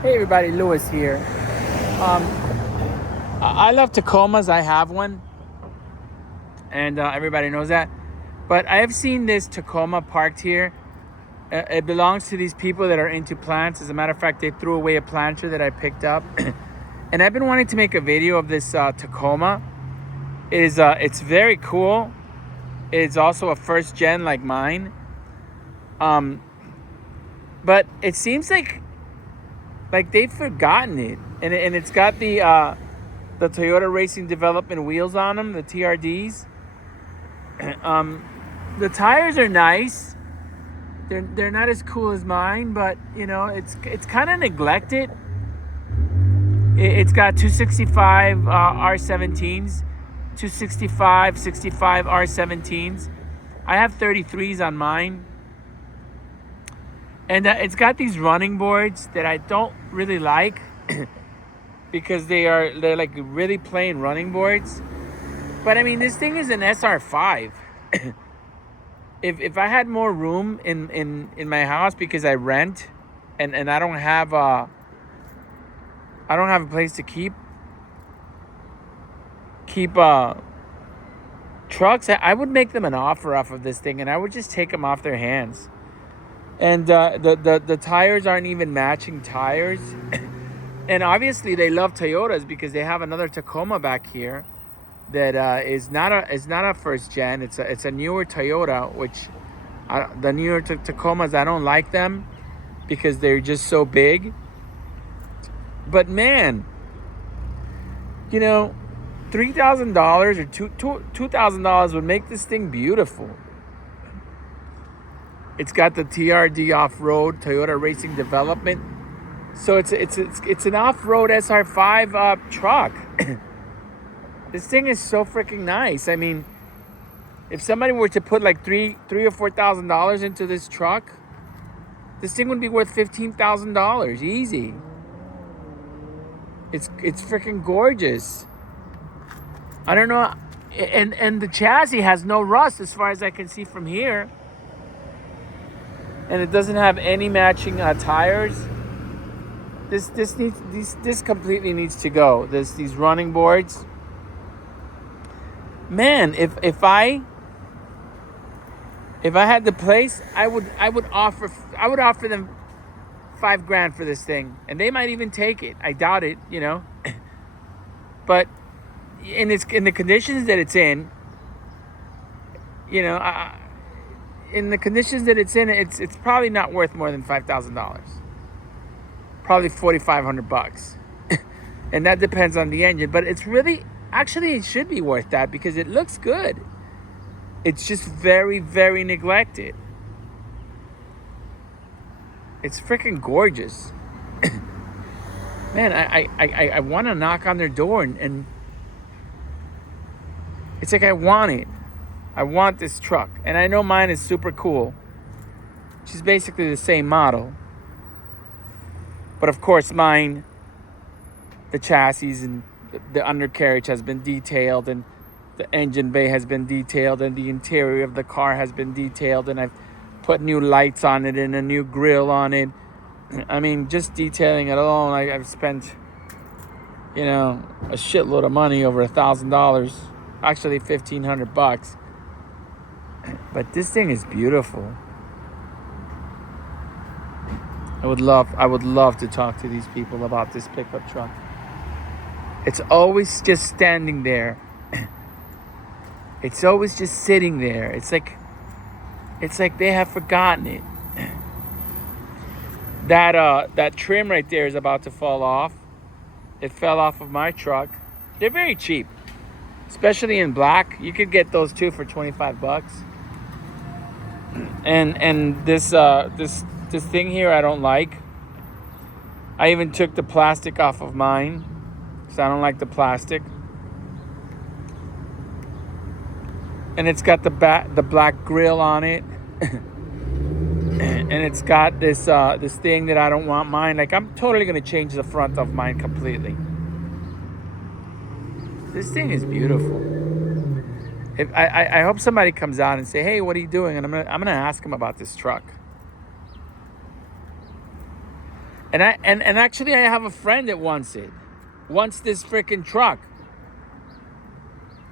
Hey everybody, Lewis here. Um, I love Tacomas. I have one, and everybody knows that. But I have seen this Tacoma parked here. It belongs to these people that are into plants. As a matter of fact, they threw away a planter that I picked up, and I've been wanting to make a video of this Tacoma. It's very cool. It's also a first gen like mine. Um, but it seems like they've forgotten it, and it's got the Toyota Racing Development wheels on them, the TRDs. The tires are nice. They're not as cool as mine, but you know it's kind of neglected. It's got 265 R17s, 265, 65 R17s. I have 33s on mine, and it's got these running boards that I don't really like because they're like really plain running boards. But I mean, this thing is an SR5. If I had more room in my house because I rent, and I don't have a place to keep trucks, I would make them an offer off of this thing, and I would just take them off their hands. And the tires aren't even matching tires. And obviously they love Toyotas because they have another Tacoma back here that is not a first gen. It's a newer Toyota, which the newer Tacomas, I don't like them because they're just so big. But man, you know, $3,000 or $2,000 would make this thing beautiful. It's got the TRD off-road Toyota Racing Development, so it's an off-road SR5 truck. This thing is so freaking nice. I mean, if somebody were to put like $3,000 or $4,000 into this truck, this thing would be worth $15,000 easy. It's freaking gorgeous. I don't know, and the chassis has no rust as far as I can see from here, and it doesn't have any matching tires. This completely needs to go. These running boards. Man, if I had the place, I would offer them $5,000 for this thing, and they might even take it. I doubt it, you know. But in the conditions that it's in, you know, in the conditions that it's in, it's probably not worth more than $5,000. Probably $4,500, and that depends on the engine. But it's really, actually, it should be worth that because it looks good. It's just very, very neglected. It's freaking gorgeous. Man, I want to knock on their door and it's like I want it. I want this truck. And I know mine is super cool. She's basically the same model. But of course mine, the chassis and the undercarriage has been detailed, and the engine bay has been detailed, and the interior of the car has been detailed, and I've put new lights on it and a new grill on it. I mean, just detailing it alone, I've spent, you know, a shitload of money, over $1,000. Actually, $1,500. But this thing is beautiful. I would love to talk to these people about this pickup truck. It's always just standing there. It's always just sitting there. It's like they have forgotten it. That trim right there is about to fall off. It fell off of my truck. They're very cheap, especially in black. You could get those too for $25. And this thing here I don't like. I even took the plastic off of mine, so I don't like the plastic. And it's got the black grill on it. And it's got this thing that I don't want mine. Like, I'm totally gonna change the front of mine completely. This thing is beautiful. If I hope somebody comes out and say, "Hey, what are you doing?" And I'm gonna ask him about this truck. And actually I have a friend that wants it. Wants this freaking truck.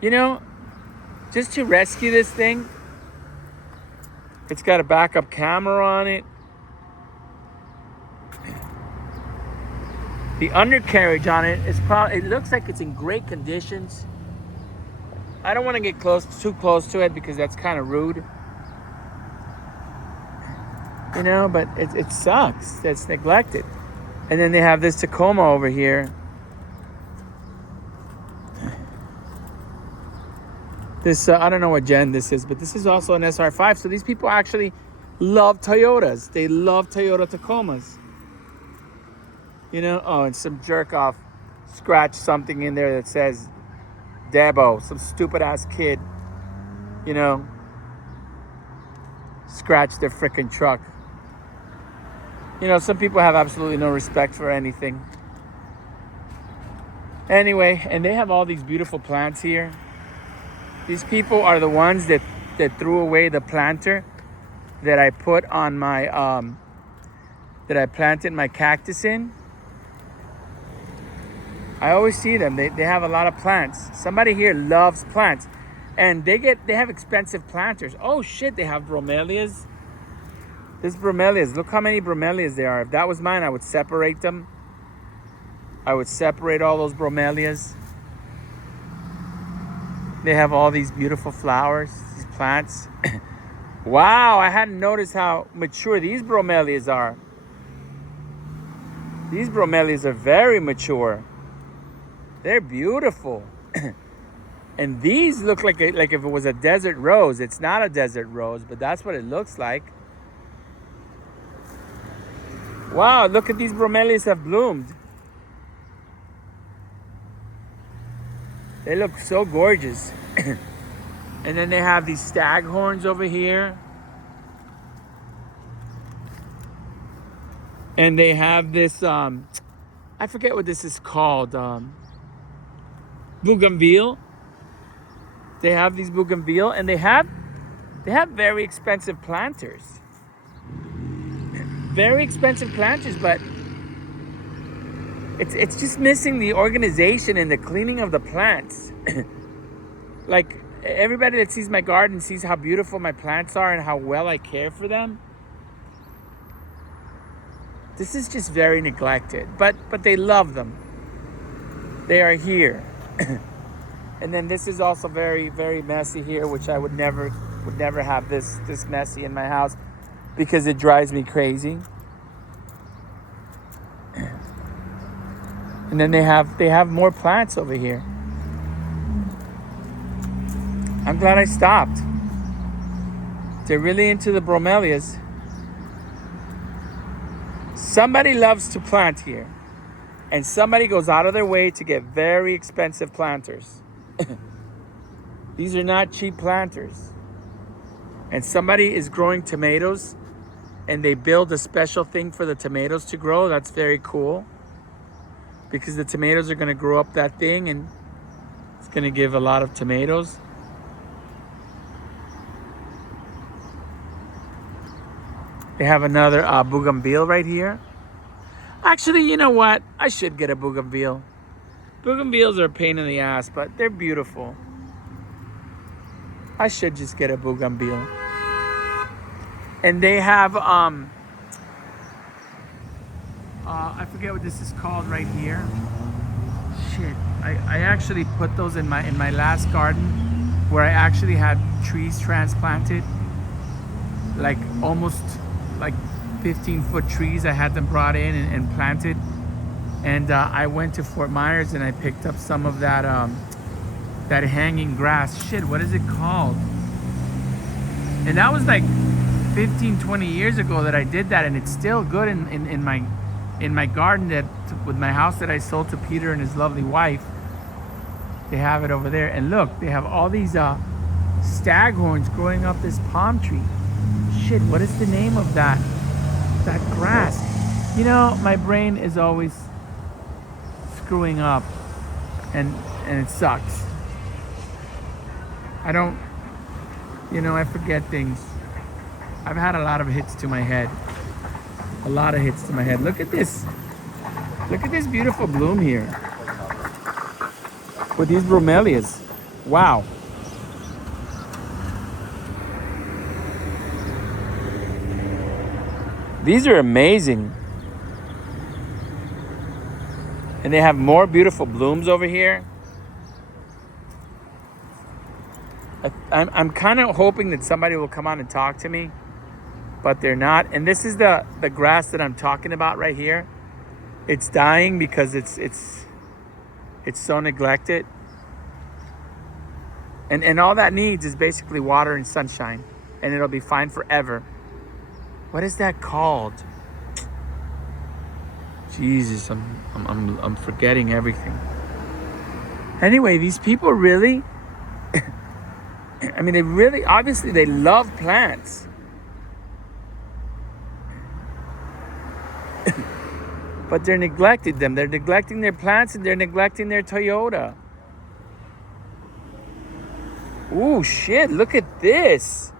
You know, just to rescue this thing. It's got a backup camera on it. The undercarriage on it is probably, it looks like it's in great conditions. I don't want to get too close to it because that's kind of rude. You know, but it sucks. It's neglected. And then they have this Tacoma over here. This, I don't know what gen this is, but this is also an SR5. So these people actually love Toyotas. They love Toyota Tacomas. You know, oh, and some jerk off scratched something in there that says Debo, some stupid ass kid, you know, scratched their freaking truck. You know, some people have absolutely no respect for anything. Anyway, and they have all these beautiful plants here. These people are the ones that threw away the planter that I put on my, that I planted my cactus in. I always see them. They have a lot of plants. Somebody here loves plants. And they have expensive planters. Oh shit, they have bromelias. There's bromelias. Look how many bromelias there are. If that was mine, I would separate them. I would separate all those bromelias. They have all these beautiful flowers, these plants. Wow, I hadn't noticed how mature these bromelias are. These bromelias are very mature. They're beautiful. And these look like if it was a desert rose. It's not a desert rose, but that's what it looks like. Wow, look at these bromelias have bloomed. They look so gorgeous. And then they have these staghorns over here. And they have this, I forget what this is called. Bougainville. They have these bougainville, and they have very expensive planters. Very expensive planters, but it's just missing the organization and the cleaning of the plants. Like, everybody that sees my garden sees how beautiful my plants are and how well I care for them. This is just very neglected, but they love them. They are here. And then this is also very, very messy here, which I would never have this messy in my house because it drives me crazy. And then they have more plants over here. I'm glad I stopped. They're really into the bromelias. Somebody loves to plant here. And somebody goes out of their way to get very expensive planters. These are not cheap planters. And somebody is growing tomatoes and they build a special thing for the tomatoes to grow. That's very cool. Because the tomatoes are going to grow up that thing and it's going to give a lot of tomatoes. They have another bougainville right here. Actually, you know what? I should get a bougainville. Bougainvilles are a pain in the ass, but they're beautiful. I should just get a bougainville. And they have, I forget what this is called right here. Shit, I actually put those in my last garden where I actually had trees transplanted. Like almost like 15-foot trees. I had them brought in and planted. And I went to Fort Myers and I picked up some of that that hanging grass. Shit, what is it called? And that was like 15, 20 years ago that I did that, and it's still good in my garden with my house that I sold to Peter and his lovely wife. They have it over there. And look, they have all these staghorns growing up this palm tree. Shit, what is the name of that grass? You know, my brain is always screwing up and it sucks. I don't, I forget things. I've had a lot of hits to my head. A lot of hits to my head. Look at this. Look at this beautiful bloom here. With these bromelias. Wow. These are amazing. And they have more beautiful blooms over here. I'm kind of hoping that somebody will come on and talk to me, but they're not. And this is the grass that I'm talking about right here. It's dying because it's so neglected. And all that needs is basically water and sunshine, and it'll be fine forever. What is that called? Jesus, I'm forgetting everything. Anyway, these people really, I mean, they really, obviously they love plants. But they're neglecting them. They're neglecting their plants and they're neglecting their Toyota. Ooh, shit, look at this.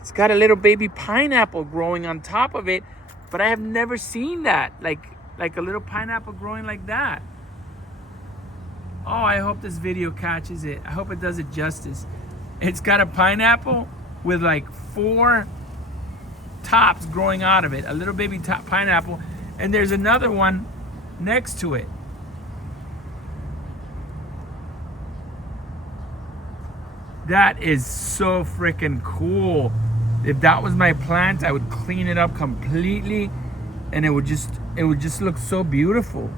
It's got a little baby pineapple growing on top of it, but I have never seen that. Like a little pineapple growing like that. Oh, I hope this video catches it. I hope it does it justice. It's got a pineapple with like 4 tops growing out of it. A little baby top pineapple. And there's another one next to it. That is so freaking cool. If that was my plant, I would clean it up completely and it would just look so beautiful.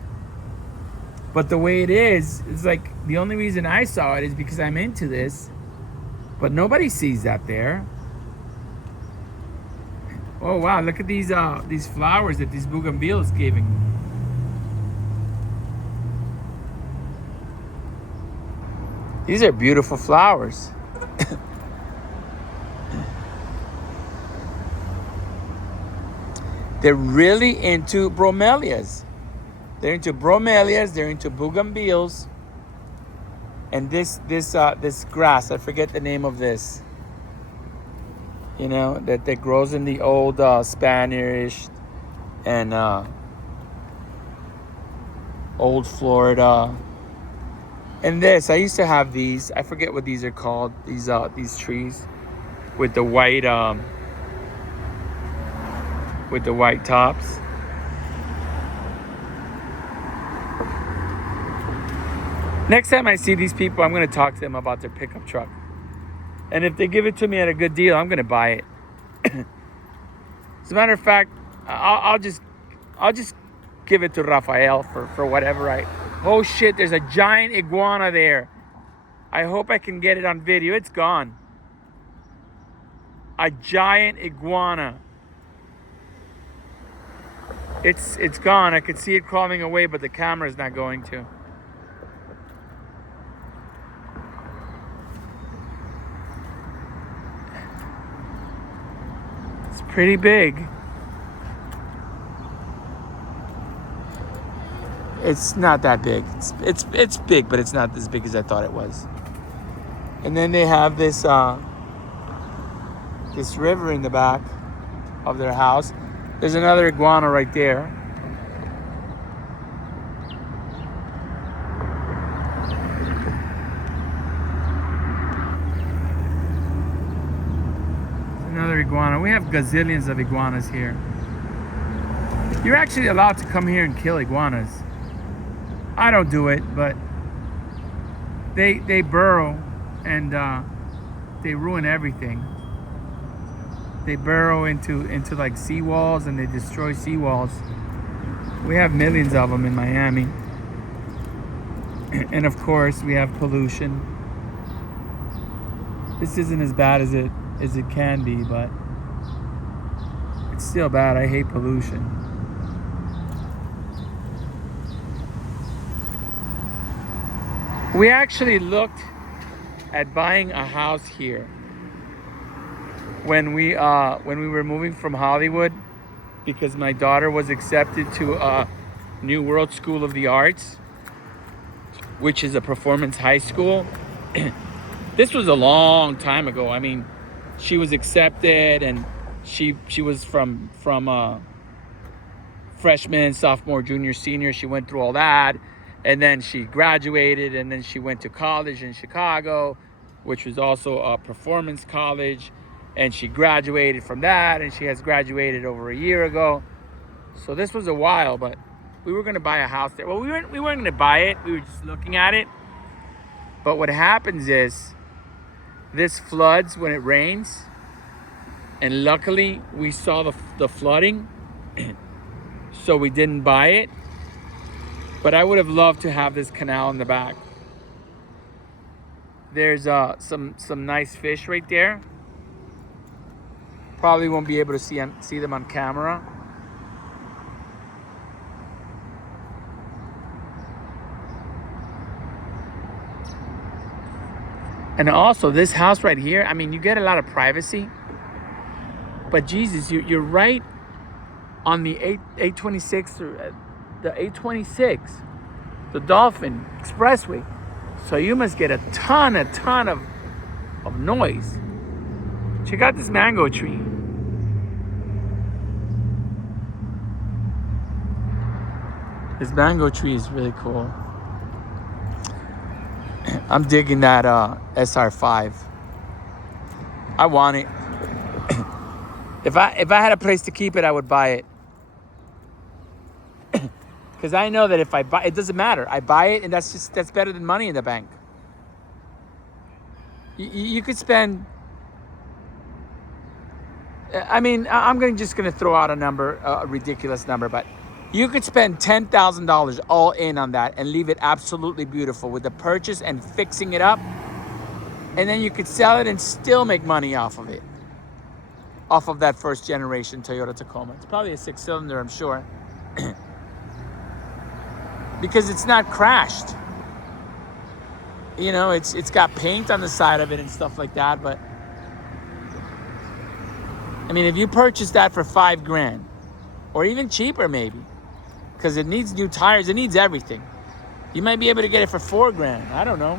But the way it is, it's like the only reason I saw it is because I'm into this. But nobody sees that there. Oh wow, look at these flowers that these bougainvilleas giving. These are beautiful flowers. They're really into bromelias. They're into bromelias, they're into bougainvilleas. And this grass, I forget the name of this. You know, that grows in the old Spanish and old Florida. And this, I used to have these. I forget what these are called. These trees with the white tops. Next time I see these people, I'm going to talk to them about their pickup truck. And if they give it to me at a good deal, I'm going to buy it. As a matter of fact, I'll just give it to Rafael for whatever Oh shit, there's a giant iguana there. I hope I can get it on video. It's gone. A giant iguana. It's gone. I could see it crawling away, but the camera's not going to. It's pretty big. It's not that big. It's big, but it's not as big as I thought it was. And then they have this river in the back of their house. There's another iguana right there. Another iguana. We have gazillions of iguanas here. You're actually allowed to come here and kill iguanas. I don't do it, but they burrow and they ruin everything. They burrow into like seawalls and they destroy seawalls. We have millions of them in Miami. And of course, we have pollution. This isn't as bad as it can be, but it's still bad. I hate pollution. We actually looked at buying a house here when we were moving from Hollywood, because my daughter was accepted to New World School of the Arts, which is a performance high school. This was a long time ago. I mean, she was accepted and She was from freshman, sophomore, junior, senior. She went through all that, and then she graduated, and then she went to college in Chicago, which was also a performance college, and she graduated from that, and she has graduated over a year ago. So this was a while, but we were going to buy a house there. Well, we weren't going to buy it. We were just looking at it. But what happens is this floods when it rains, and luckily we saw the flooding, so we didn't buy it. But I would have loved to have this canal in the back. There's some nice fish right there. Probably won't be able to see them on camera. And also this house right here, I mean, you get a lot of privacy, but Jesus, you're right on the 826 or the 826, the Dolphin Expressway. So you must get a ton of noise. Check out this mango tree. This mango tree is really cool. I'm digging that SR5. I want it. If I had a place to keep it, I would buy it. Because I know that if I buy it, doesn't matter. I buy it, and that's better than money in the bank. You could spend. I mean, I'm just gonna throw out a number, a ridiculous number, but you could spend $10,000 all in on that and leave it absolutely beautiful with the purchase and fixing it up, and then you could sell it and still make money off of it. Off of that first generation Toyota Tacoma. It's probably a 6-cylinder, I'm sure. Because it's not crashed. You know, it's got paint on the side of it and stuff like that, but I mean, if you purchase that for $5,000 or even cheaper maybe, because it needs new tires, it needs everything. You might be able to get it for $4,000. I don't know.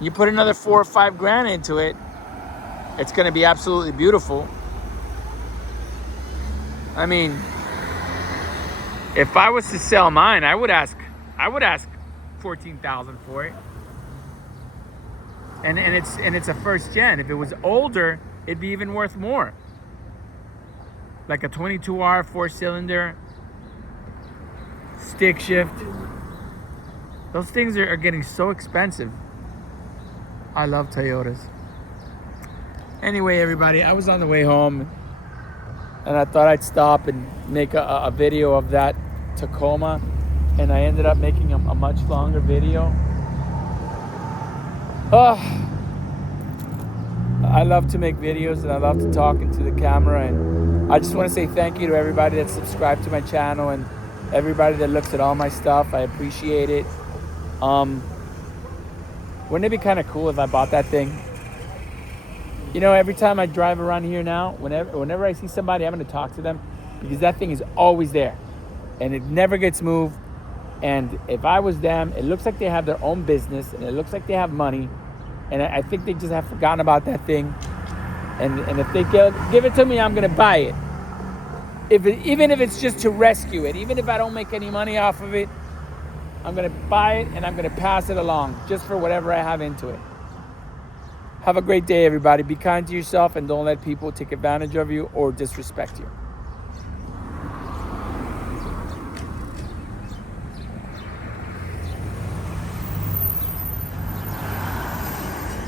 You put another $4,000 or $5,000 into it, it's going to be absolutely beautiful. I mean, if I was to sell mine, I would ask $14,000 for it. And it's a first gen. If it was older, it'd be even worth more. Like a 22R 4-cylinder, stick shift. Those things are getting so expensive. I love Toyotas. Anyway, everybody, I was on the way home, and I thought I'd stop and make a video of that Tacoma, and I ended up making a much longer video. I love to make videos, and I love to talk into the camera, and I just want to say thank you to everybody that subscribed to my channel and everybody that looks at all my stuff. I appreciate it. Wouldn't it be kind of cool if I bought that thing? You know, every time I drive around here now, whenever I see somebody, I'm going to talk to them, because that thing is always there and it never gets moved. And if I was them, it looks like they have their own business, and it looks like they have money, and I think they just have forgotten about that thing. And if they give it to me, I'm going to buy it. Even if it's just to rescue it, even if I don't make any money off of it, I'm going to buy it and I'm going to pass it along just for whatever I have into it. Have a great day, everybody. Be kind to yourself, and don't let people take advantage of you or disrespect you.